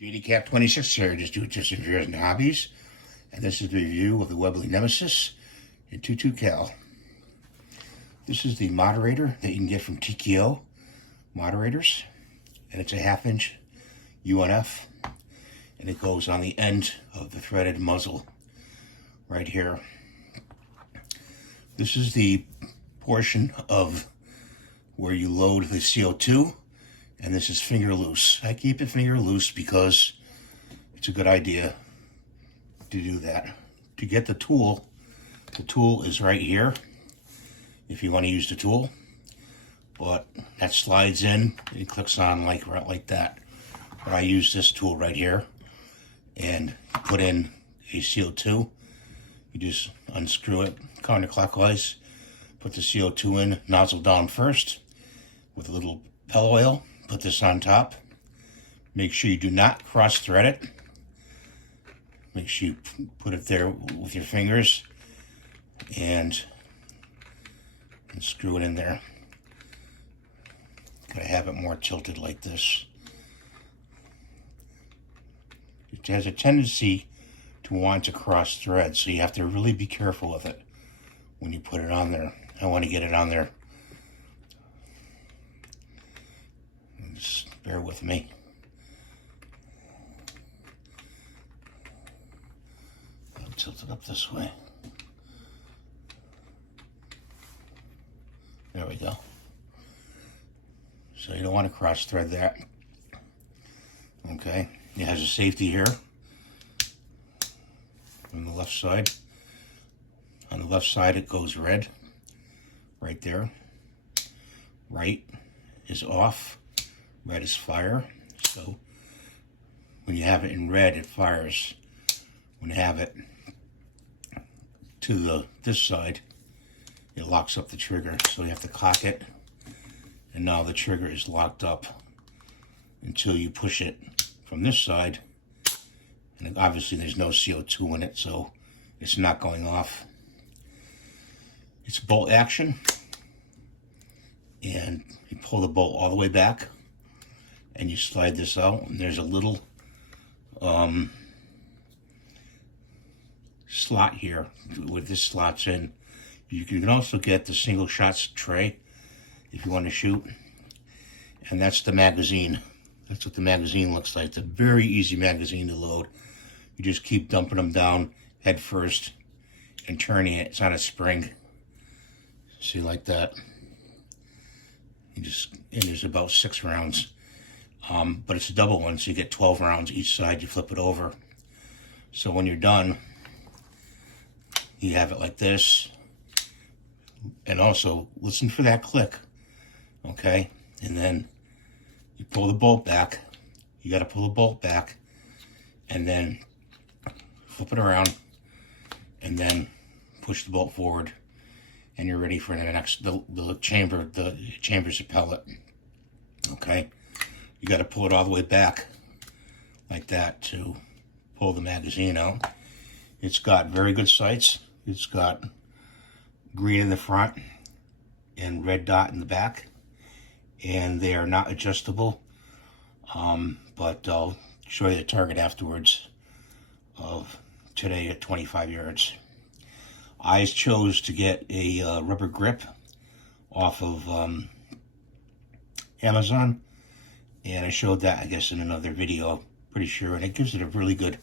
JDCap 26 here, just do tips and fears and hobbies. And this is the review of the Webley Nemesis in 22 cal. This is the moderator that you can get from TKO moderators. And it's a 1/2 inch UNF. And it goes on the end of the threaded muzzle right here. This is the portion of where you load the CO2. And this is finger loose. I keep it finger loose because it's a good idea to do that. To get the tool is right here if you want to use the tool. But that slides in, it clicks on like that. But I use this tool right here and put in a CO2. You just unscrew it counterclockwise, put the CO2 in, nozzle down first with a little pellet oil. Put this on top. Make sure you do not cross thread it. Make sure you put it there with your fingers and screw it in there. Gotta have it more tilted like this. It has a tendency to want to cross thread, so you have to really be careful with it when you put it on there. I want to get it on there. Just bear with me. I'll tilt it up this way. There we go. So you don't want to cross thread that. Okay, it has a safety here on the left side. On the left side it goes red, right there. Right is off. Red is fire, so when you have it in red, it fires. When you have it to this side, it locks up the trigger, so you have to cock it, and now the trigger is locked up until you push it from this side, and obviously there's no CO2 in it, so it's not going off. It's bolt action, and you pull the bolt all the way back, and you slide this out, and there's a little slot here with this slots in. You can also get the single shots tray if you want to shoot, and that's the magazine. That's what the magazine looks like. It's a very easy magazine to load. You just keep dumping them down head first and turning it. It's on a spring. See, like that. And there's about 6 rounds. But it's a double one, so you get 12 rounds each side. You flip it over. So when you're done, you have it like this. And also, listen for that click, okay? And then you pull the bolt back. You got to pull the bolt back, and then flip it around, and then push the bolt forward, and you're ready for the next, the chamber's a pellet, okay? You got to pull it all the way back like that to pull the magazine out. It's got very good sights. It's got green in the front and red dot in the back, and they are not adjustable, but I'll show you the target afterwards of today at 25 yards. I chose to get a rubber grip off of Amazon. And I showed that, I guess, in another video, pretty sure. And it gives it a really good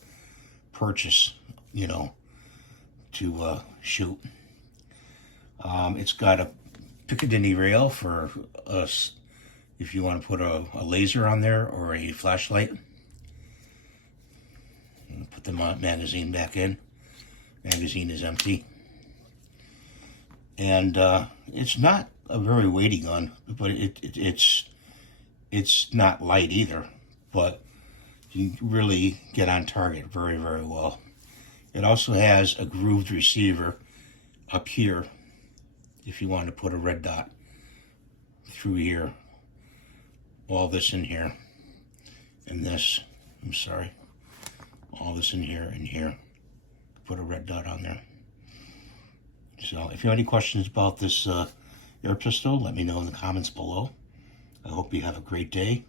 purchase, you know, to shoot. It's got a Piccadilly rail for us if you want to put a laser on there or a flashlight. And put the magazine back in. Magazine is empty. And it's not a very weighty gun, but it's not light either, but you really get on target very, very well. It also has a grooved receiver up here if you want to put a red dot through here. All this in here, and this, I'm sorry, all this in here and here. Put a red dot on there. So if you have any questions about this air pistol, let me know in the comments below. I hope you have a great day,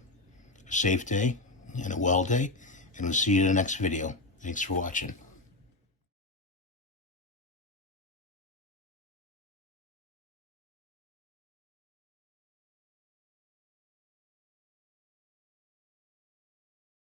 a safe day, and a well day, and we'll see you in the next video. Thanks for watching.